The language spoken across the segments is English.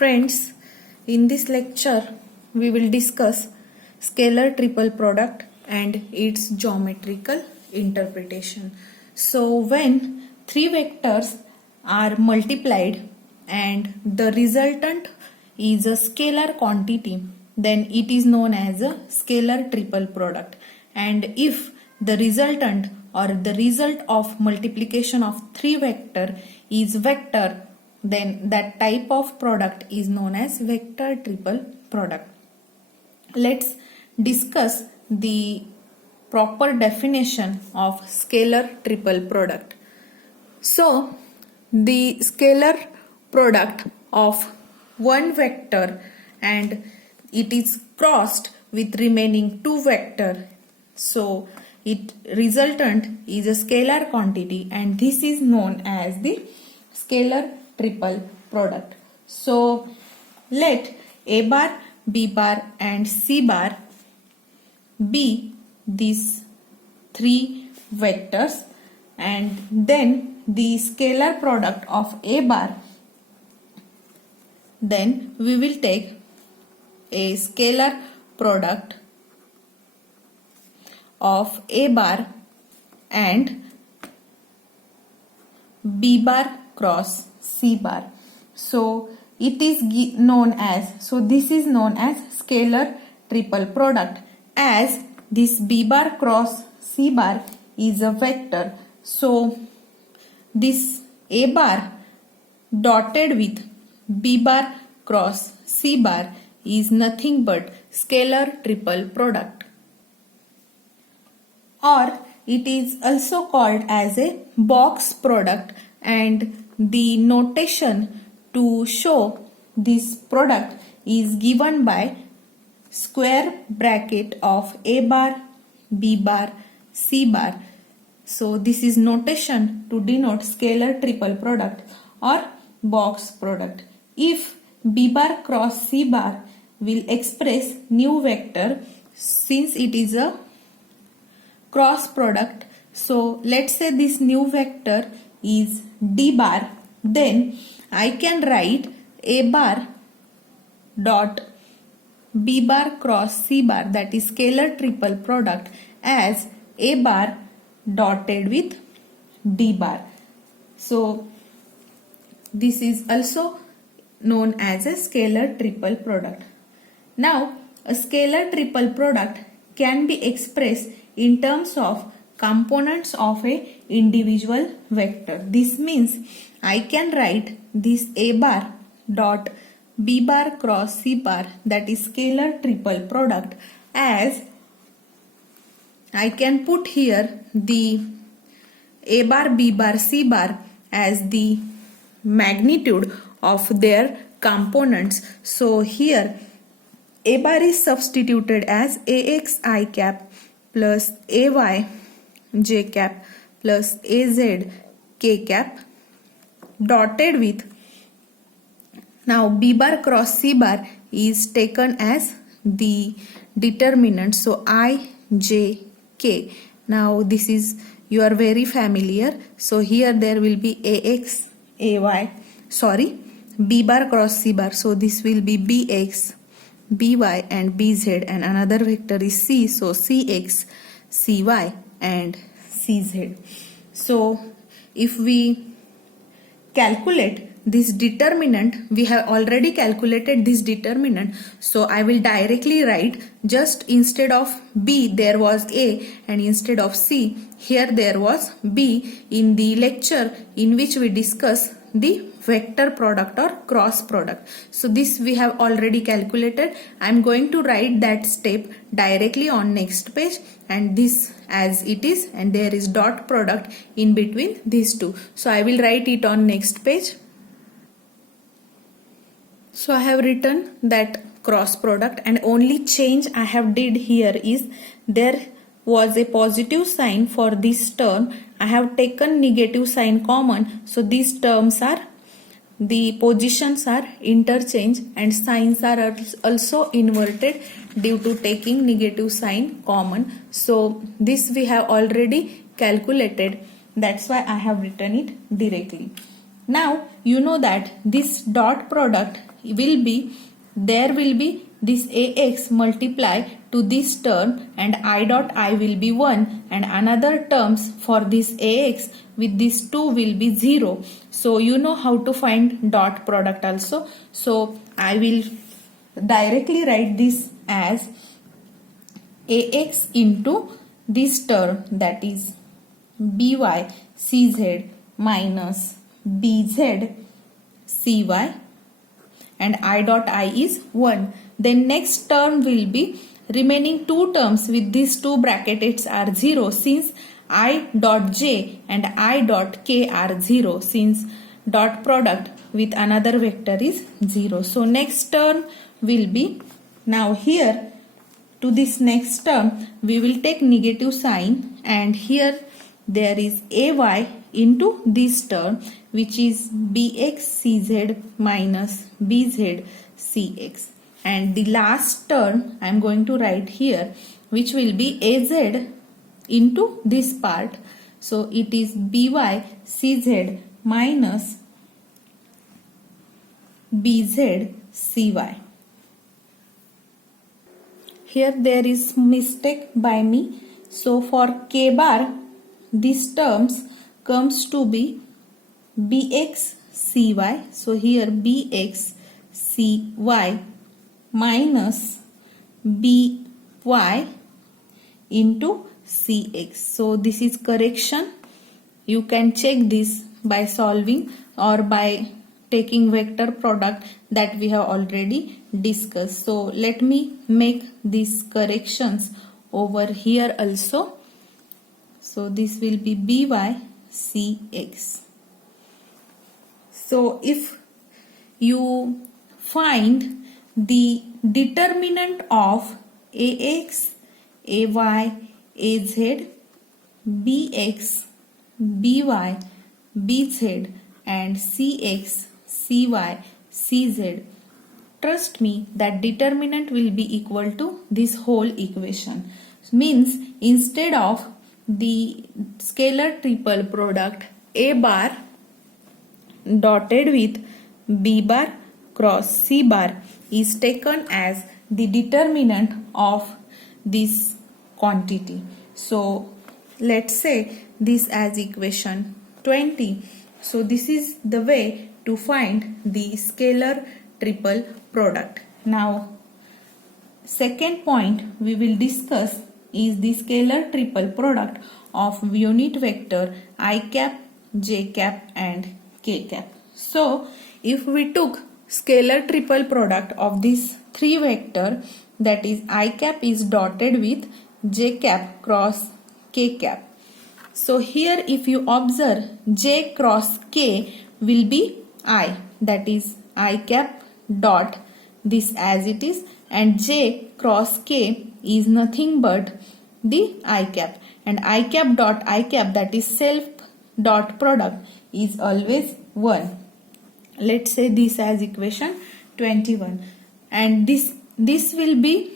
Friends, in this lecture we will discuss scalar triple product and its geometrical interpretation. So when three vectors are multiplied and the resultant is a scalar quantity, then it is known as a scalar triple product. And if the resultant or the result of multiplication of three vector is vector, then that type of product is known as vector triple product. Let's discuss the proper definition of scalar triple product. So, the scalar product of one vector and it is crossed with remaining two vector. So, its resultant is a scalar quantity and this is known as the scalar triple product. So, let A bar, B bar and C bar be these three vectors, and then the scalar product of A bar, then we will take a scalar product of A bar and B bar cross C bar. So it is known as, so this is known as scalar triple product, as this B bar cross C bar is a vector. So this A bar dotted with B bar cross C bar is nothing but scalar triple product, or it is also called as a box product, and the notation to show this product is given by square bracket of A bar, B bar, C bar. So this is notation to denote scalar triple product or box product. If B bar cross C bar will express new vector, since it is a cross product, so let's say this new vector is D bar, then I can write A bar dot B bar cross C bar, that is scalar triple product, as A bar dotted with D bar. So this is also known as a scalar triple product. Now a scalar triple product can be expressed in terms of components of a individual vector. This means I can write this A bar dot B bar cross C bar, that is scalar triple product, as I can put here the A bar, B bar, C bar as the magnitude of their components. So here A bar is substituted as AX I cap plus AY J cap plus AZ K cap dotted with, now B bar cross C bar is taken as the determinant, so I, J, K. Now this is, you are very familiar, so here there will be AX, AY, B bar cross C bar, so this will be BX, BY and BZ, and another vector is C, so CX, CY and CZ. So if we calculate this determinant, we have already calculated this determinant, so I will directly write, just instead of B there was A and instead of C here there was B in the lecture in which we discuss the vector product or cross product. So this we have already calculated. I am going to write that step directly on next page, and this as it is, and there is dot product in between these two. So I will write it on next page. So I have written that cross product, and only change I have did here is there was a positive sign for this term. I have taken negative sign common, so these terms are, the positions are interchanged and signs are also inverted due to taking negative sign common. So this we have already calculated, that's why I have written it directly. Now you know that this dot product will be, there will be this ax multiply to this term and I dot I will be 1 and another terms for this ax with this 2 will be 0. So you know how to find dot product also. So I will directly write this as ax into this term, that is by cz minus bz cy, and I dot I is 1. Then next term will be remaining two terms with these two brackets are 0 since I dot j and I dot k are 0 since dot product with another vector is 0. So next term will be, now here to this next term we will take negative sign and here there is ay into this term which is bx cz minus bz cx, and the last term I am going to write here which will be az into this part. So it is by cz minus bz cy. Here there is mistake by me. So for k bar these terms comes to be bx cy. So here bx cy minus by into cx. So this is correction. You can check this by solving or by taking vector product that we have already discussed. So let me make these corrections over here also. So this will be by cx. So if you find the determinant of ax, ay, az, bx, by, bz and cx, cy, cz, trust me that determinant will be equal to this whole equation. Means instead of the scalar triple product a bar dotted with b bar cross c bar is taken as the determinant of this quantity. So let's say this as equation 20. So this is the way to find the scalar triple product. Now second point we will discuss is the scalar triple product of unit vector I cap, j cap and k cap. So if we took scalar triple product of these three vector, that is I cap is dotted with j cap cross k cap. So here if you observe j cross k will be I, that is I cap dot this as it is, and j cross k is nothing but the I cap, and I cap dot I cap, that is self dot product, is always 1. Let's say this as equation 21, and this will be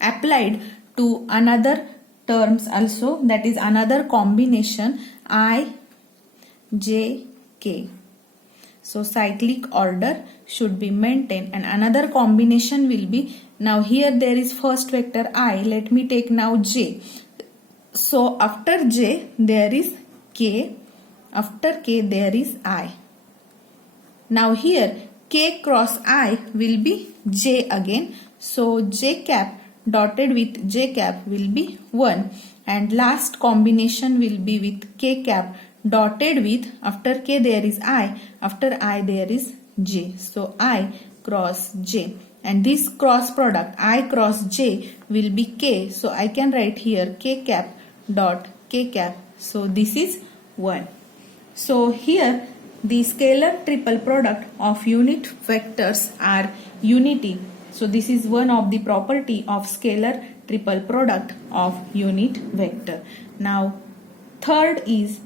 applied to another terms also, that is another combination I, j, k. So cyclic order should be maintained, and another combination will be, now here there is first vector I, let me take now j. So after j there is k, after k there is I. Now here k cross I will be j again, so j cap dotted with j cap will be 1, and last combination will be with k cap dotted with, after k there is I, after I there is j, so I cross j, and this cross product I cross j will be k, so I can write here k cap dot k cap, so this is 1. So here the scalar triple product of unit vectors are unity. So this is one of the property of scalar triple product of unit vector. Now third is,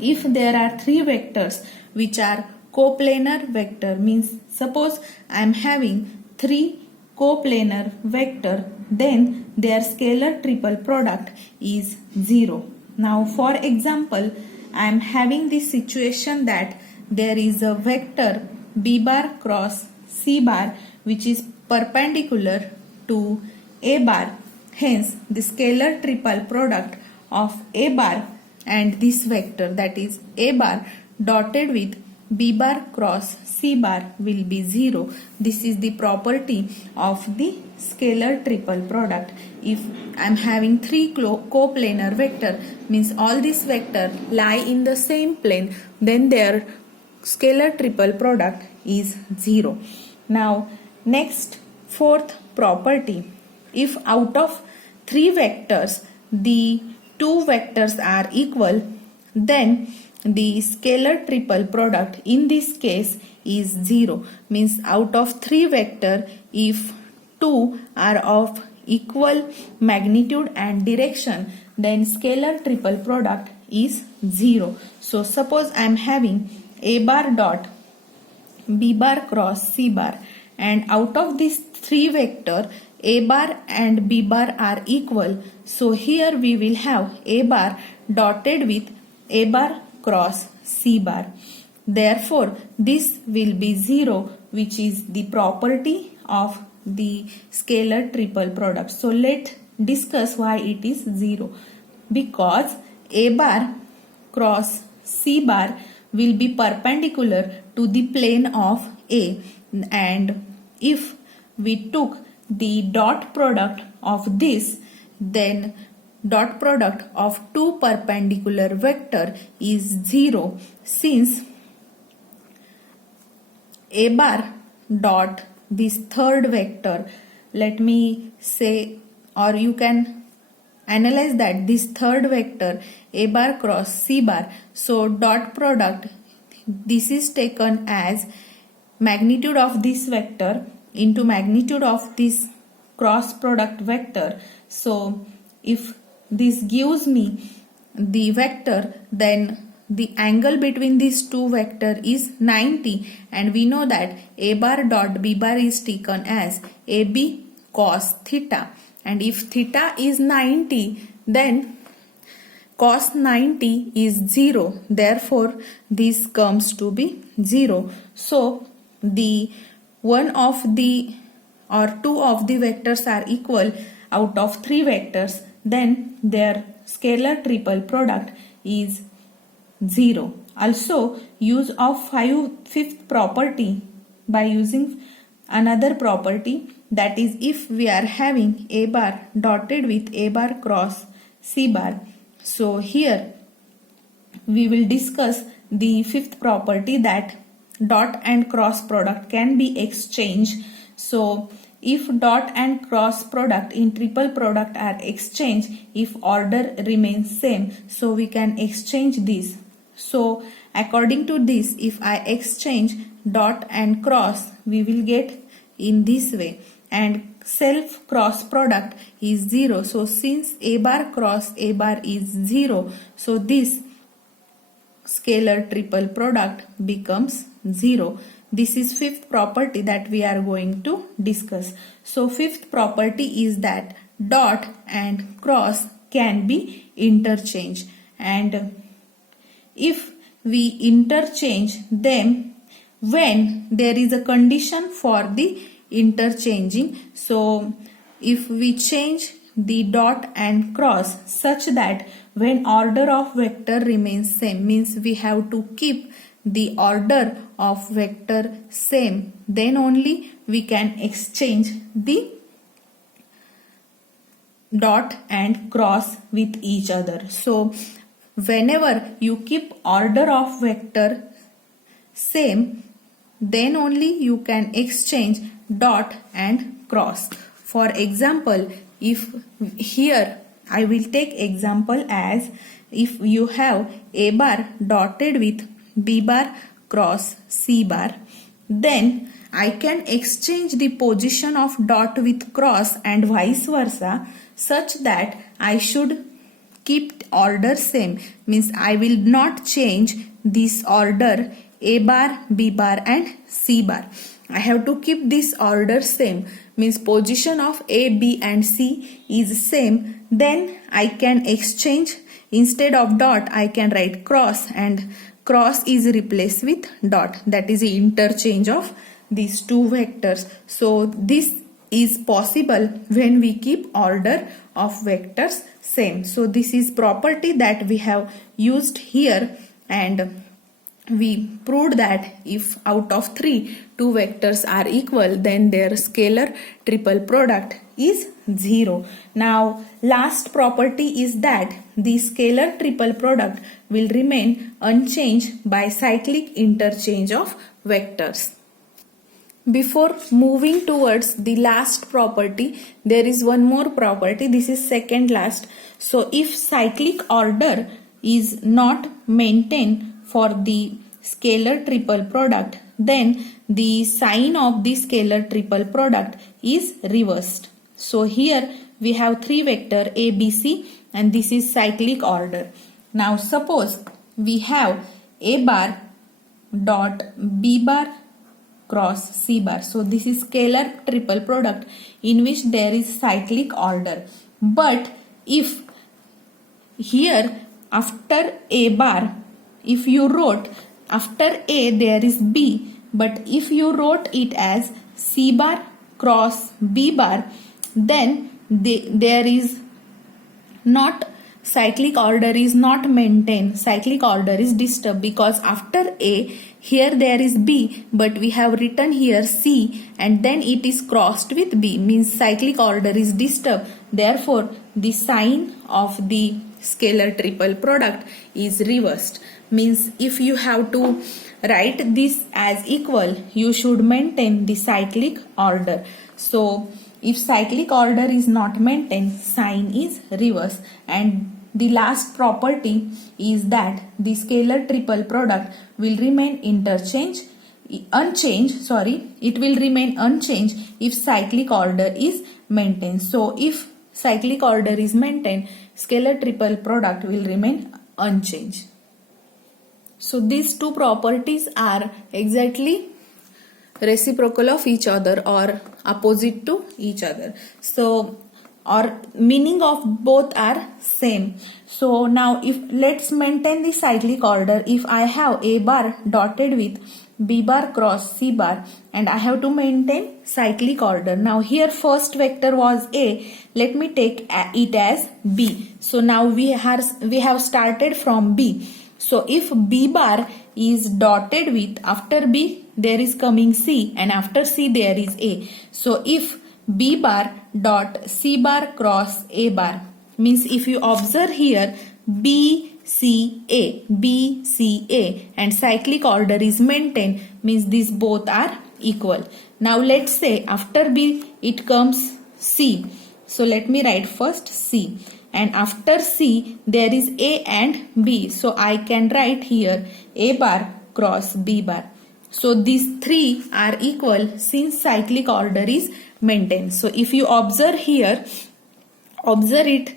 if there are three vectors which are coplanar vector, means suppose I am having three coplanar vector, then their scalar triple product is 0. Now for example, I am having this situation that there is a vector b bar cross c bar which is perpendicular to a bar. Hence, the scalar triple product of a bar and this vector, that is a bar dotted with b bar cross c bar, will be 0. This is the property of the scalar triple product. If I am having three coplanar vector, means all these vector lie in the same plane, then their scalar triple product is 0. Now next, fourth property. If out of three vectors the two vectors are equal, then the scalar triple product in this case is 0. Means out of three vector, if two are of equal magnitude and direction, then scalar triple product is 0. So suppose I am having a bar dot b bar cross c bar, and out of these three vector a bar and b bar are equal. So here we will have a bar dotted with a bar cross c bar. Therefore, this will be 0, which is the property of the scalar triple product. So let's discuss why it is 0. Because a bar cross c bar will be perpendicular to the plane of A, and if we took the dot product of this, then dot product of two perpendicular vector is 0, since a bar dot this third vector, let me say, or you can analyze that this third vector a bar cross c bar, so dot product, this is taken as magnitude of this vector into magnitude of this cross product vector. So if this gives me the vector, then the angle between these two vector is 90, and we know that a bar dot b bar is taken as ab cos theta, and if theta is 90, then cos 90 is 0. Therefore, this comes to be 0. So the one of the or two of the vectors are equal out of three vectors, then their scalar triple product is 0. Also, use of fifth property by using another property, that is, if we are having a bar dotted with a bar cross c bar. So here we will discuss the fifth property, that dot and cross product can be exchanged. So if dot and cross product in triple product are exchanged, if order remains same, so we can exchange this. So according to this, if I exchange dot and cross, we will get in this way, and self cross product is 0. So since a bar cross a bar is 0, so this scalar triple product becomes 0. This is fifth property that we are going to discuss. So fifth property is that dot and cross can be interchanged, and if we interchange them when there is a condition for the interchanging. So if we change the dot and cross such that when order of vector remains same, means we have to keep the order of vector same, then only we can exchange the dot and cross with each other. So whenever you keep order of vector same, then only you can exchange dot and cross. For example, if here I will take example as if you have a bar dotted with b bar cross c bar, then I can exchange the position of dot with cross and vice versa, such that I should keep order same, means I will not change this order a bar, b bar and c bar. I have to keep this order same, means position of a, b and c is same. Then I can exchange, instead of dot I can write cross, and cross is replaced with dot, that is the interchange of these two vectors. So this is possible when we keep order of vectors same. So this is property that we have used here, and we proved that if out of 3 two vectors are equal, then their scalar triple product is 0. Now last property is that the scalar triple product will remain unchanged by cyclic interchange of vectors. Before moving towards the last property, there is one more property. This is second last. So if cyclic order is not maintained for the scalar triple product, then the sign of the scalar triple product is reversed. So here we have 3 vector A, B, C, and this is cyclic order. Now suppose we have A bar dot B bar cross C bar. So this is scalar triple product in which there is cyclic order. But if here after A bar, if you wrote after A there is B, but if you wrote it as C bar cross B bar, then there is not cyclic order is not maintained. Cyclic order is disturbed because after A here there is B, but we have written here C and then it is crossed with B, means cyclic order is disturbed. Therefore the sign of the scalar triple product is reversed. Means if you have to write this as equal, you should maintain the cyclic order. So if cyclic order is not maintained, sign is reversed. And the last property is that the scalar triple product will remain unchanged. It will remain unchanged if cyclic order is maintained. So if cyclic order is maintained, scalar triple product will remain unchanged. So these two properties are exactly reciprocal of each other or opposite to each other. So or meaning of both are same. So now if let's maintain the cyclic order. If I have A bar dotted with B bar cross C bar and I have to maintain cyclic order. Now here first vector was A. Let me take it as B. So now we have started from B. So if B bar is dotted with, after B there is coming C and after C there is A. So if B bar dot C bar cross A bar, means if you observe here B, C, A and cyclic order is maintained, means these both are equal. Now let's say after B it comes C. So let me write first C. And after C there is A and B. So I can write here A bar cross B bar. So these 3 are equal since cyclic order is maintained. So if you observe here, observe it,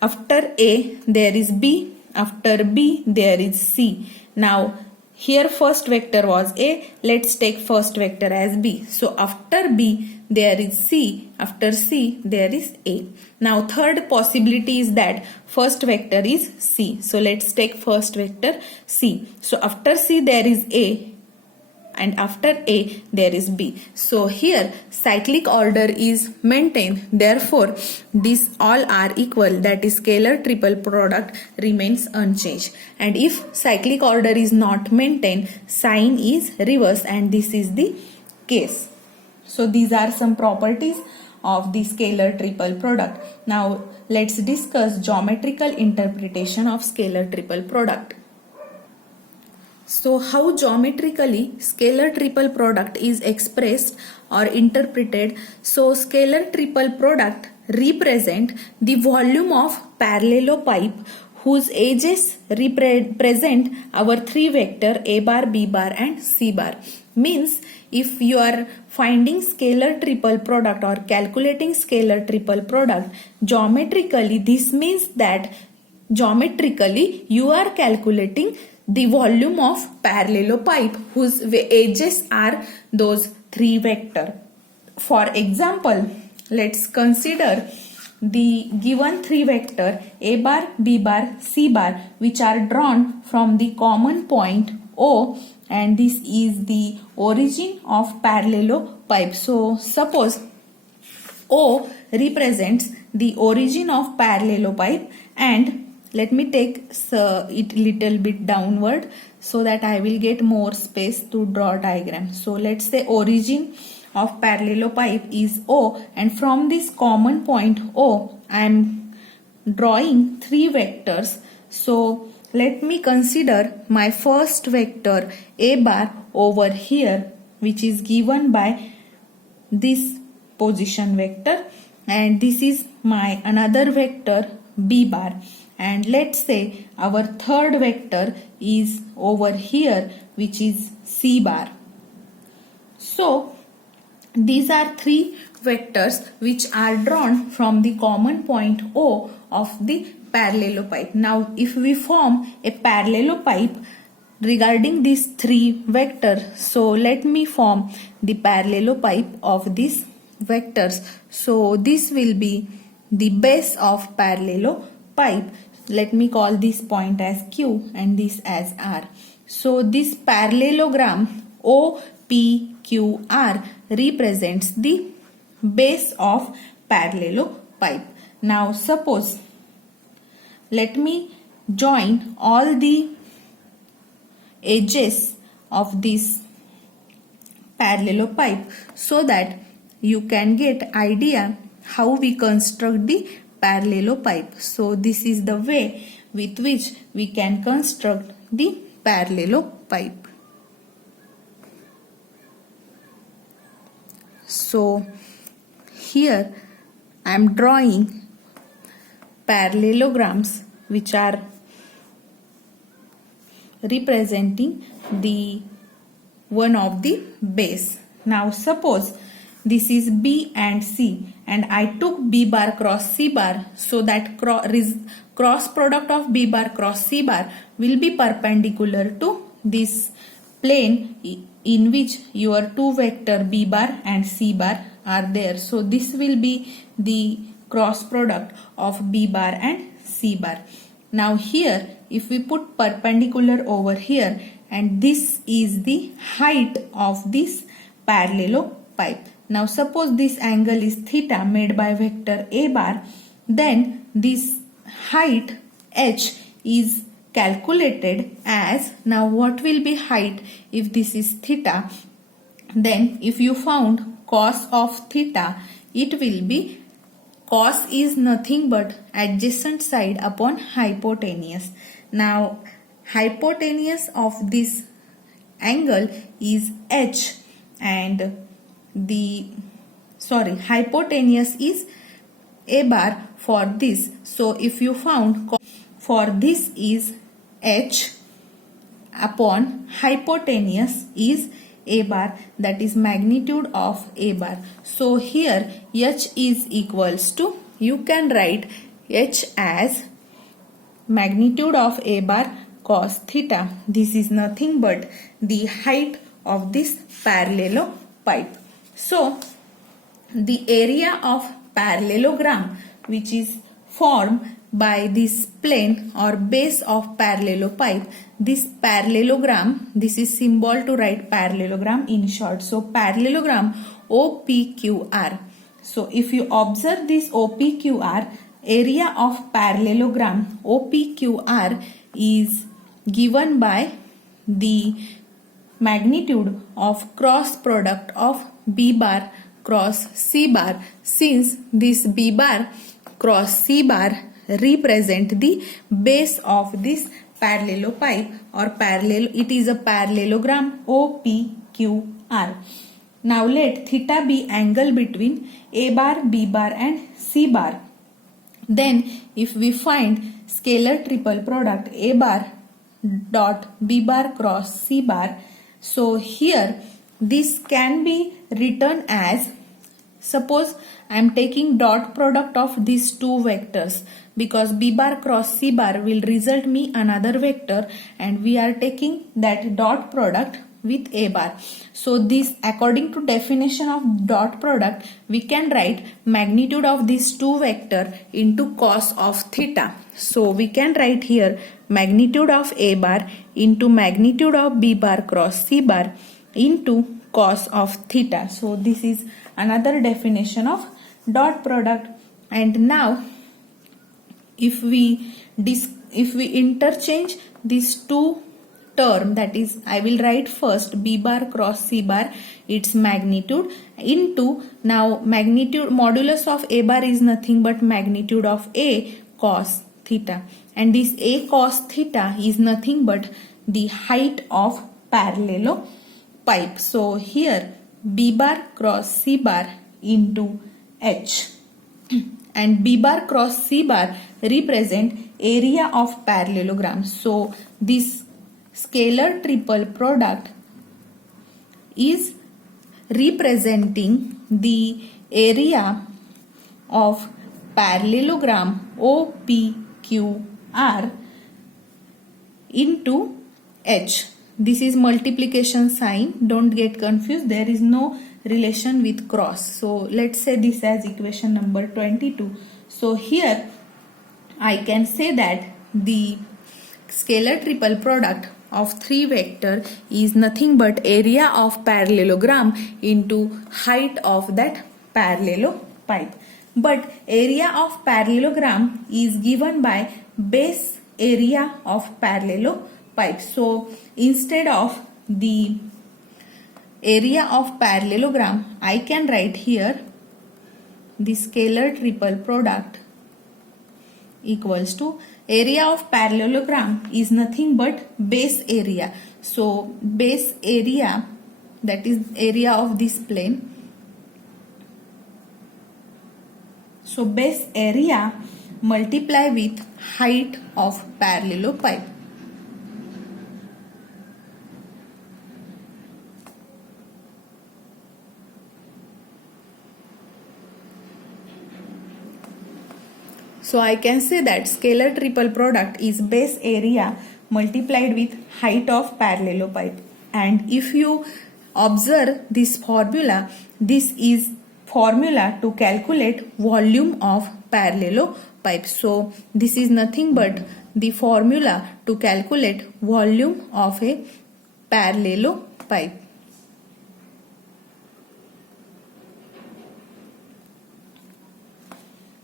after A there is B, after B there is C. Now here first vector was A, let's take first vector as B. So after B there is C, after C there is A. Now third possibility is that first vector is C. So let's take first vector C. So after C there is A and after A there is B. So here cyclic order is maintained. Therefore these all are equal, that is scalar triple product remains unchanged. And if cyclic order is not maintained, sign is reversed, and this is the case. So these are some properties of the scalar triple product. Now let's discuss geometrical interpretation of scalar triple product. So how geometrically scalar triple product is expressed or interpreted? So scalar triple product represent the volume of parallelopipe whose edges represent our 3 vector A bar, B bar and C bar. Means if you are finding scalar triple product or calculating scalar triple product geometrically, this means that geometrically you are calculating the volume of parallelopipe whose edges are those 3 vector. For example, let's consider the given three vector A bar, B bar, C bar, which are drawn from the common point O, and this is the origin of parallelopipe. So suppose O represents the origin of parallelopipe, and let me take it little bit downward so that I will get more space to draw diagram. So let's say origin of parallelopipe is O, and from this common point O I am drawing three vectors. So let me consider my first vector A bar over here, which is given by this position vector, and this is my another vector B bar, and let's say our third vector is over here, which is C bar. So these are three vectors which are drawn from the common point O of the parallelopipe. Now if we form a parallelopipe regarding these three vectors, so let me form the parallelopipe of these vectors. So this will be the base of parallelopipe. Let me call this point as Q and this as R. So this parallelogram OPQR represents the base of parallelopipe. Now suppose let me join all the edges of this parallelopipe so that you can get idea how we construct the parallelopipe. So this is the way with which we can construct the parallelopipe. So here I am drawing parallelograms which are representing the one of the base. Now suppose this is B and C, and I took B bar cross C bar, so that cross product of B bar cross C bar will be perpendicular to this plane in which your two vector B bar and C bar are there. So this will be the cross product of B bar and C bar. Now here if we put perpendicular over here, and this is the height of this parallelopipe. Now suppose this angle is theta made by vector A bar, then this height h is calculated as, now what will be height if this is theta? Then if you found cos of theta, it will be, cos is nothing but adjacent side upon hypotenuse. Now hypotenuse of this angle is h, and hypotenuse is A bar for this. So if you found for this is h upon hypotenuse is A bar, that is magnitude of A bar. So here h is equals to, you can write h as magnitude of A bar cos theta. This is nothing but the height of this parallelopipe. So the area of parallelogram which is formed by this plane or base of parallelopipe, this parallelogram, this is symbol to write parallelogram in short. So parallelogram OPQR. So if you observe this OPQR, area of parallelogram OPQR is given by the magnitude of cross product of B bar cross C bar, since this B bar cross C bar represent the base of this parallelopipe or parallel, it is a parallelogram OPQR. Now let theta be angle between A bar, B bar and C bar. Then if we find scalar triple product A bar dot B bar cross C bar, so here this can be written as, suppose I am taking dot product of these two vectors, because B bar cross C bar will result me another vector, and we are taking that dot product with A bar. So this, according to definition of dot product, we can write magnitude of these two vector into cos of theta. So we can write here magnitude of A bar into magnitude of B bar cross C bar into cos of theta. So this is another definition of dot product. And now if we interchange these two term, that is, I will write first B bar cross C bar, its magnitude, into, now magnitude modulus of A bar is nothing but magnitude of A cos theta, and this A cos theta is nothing but the height of parallel pipe. So here B bar cross C bar into H, and B bar cross C bar represent area of parallelogram. So this scalar triple product is representing the area of parallelogram OPQR into H. This is multiplication sign, don't get confused, there is no relation with cross. So let's say this as equation number 22. So here I can say that the scalar triple product of three vector is nothing but area of parallelogram into height of that parallel pipe. But area of parallelogram is given by base area of parallel pipe. So instead of the area of parallelogram, I can write here the scalar triple product equals to area of parallelogram is nothing but base area. So base area, that is area of this plane. So base area multiply with height of parallel pipe. So I can say that scalar triple product is base area multiplied with height of parallel pipe. And if you observe this formula, this is formula to calculate volume of parallel pipe. So this is nothing but the formula to calculate volume of a parallel pipe.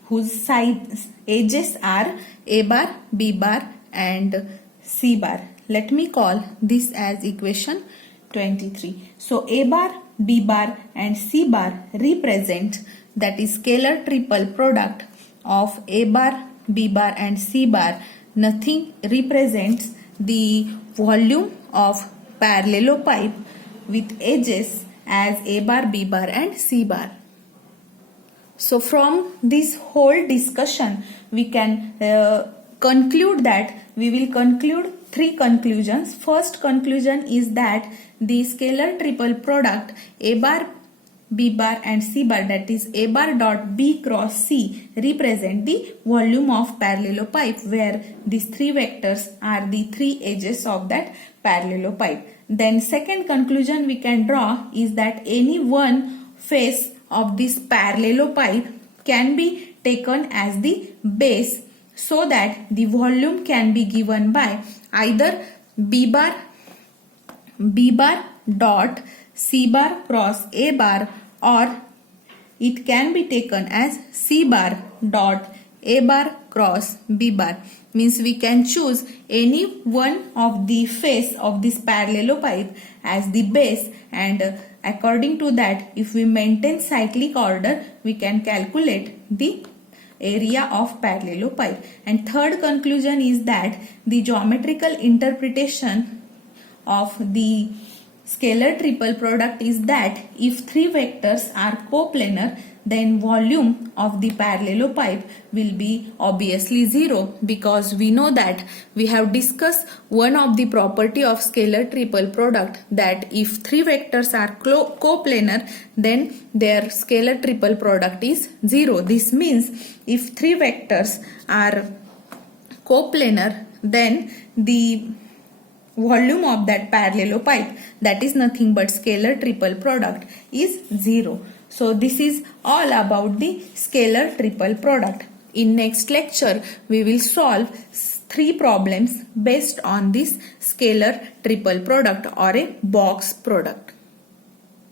Whose edges are A bar, B bar and C bar. Let me call this as equation 23. So A bar, B bar and C bar represent, that is scalar triple product of A bar, B bar and C bar. Nothing represents the volume of parallel pipe with edges as A bar, B bar and C bar. So from this whole discussion, we can conclude that we will conclude three conclusions. First conclusion is that the scalar triple product A bar, B bar and C bar, that is A bar dot B cross C, represent the volume of parallel pipe, where these three vectors are the three edges of that parallel pipe. Then second conclusion we can draw is that any one face of this parallel pipe can be taken as the base, so that the volume can be given by either B bar dot C bar cross A bar, or it can be taken as C bar dot A bar cross B bar. Means we can choose any one of the face of this parallel pipe as the base, and according to that, if we maintain cyclic order, we can calculate the area of parallel pipe. And third conclusion is that the geometrical interpretation of the scalar triple product is that if three vectors are coplanar, then volume of the parallel pipe will be obviously 0, because we know that we have discussed one of the property of scalar triple product, that if three vectors are coplanar, then their scalar triple product is 0. This means if three vectors are coplanar, then the volume of that parallelopipe, that is nothing but scalar triple product, is 0. So this is all about the scalar triple product. In next lecture, we will solve 3 problems based on this scalar triple product or a box product.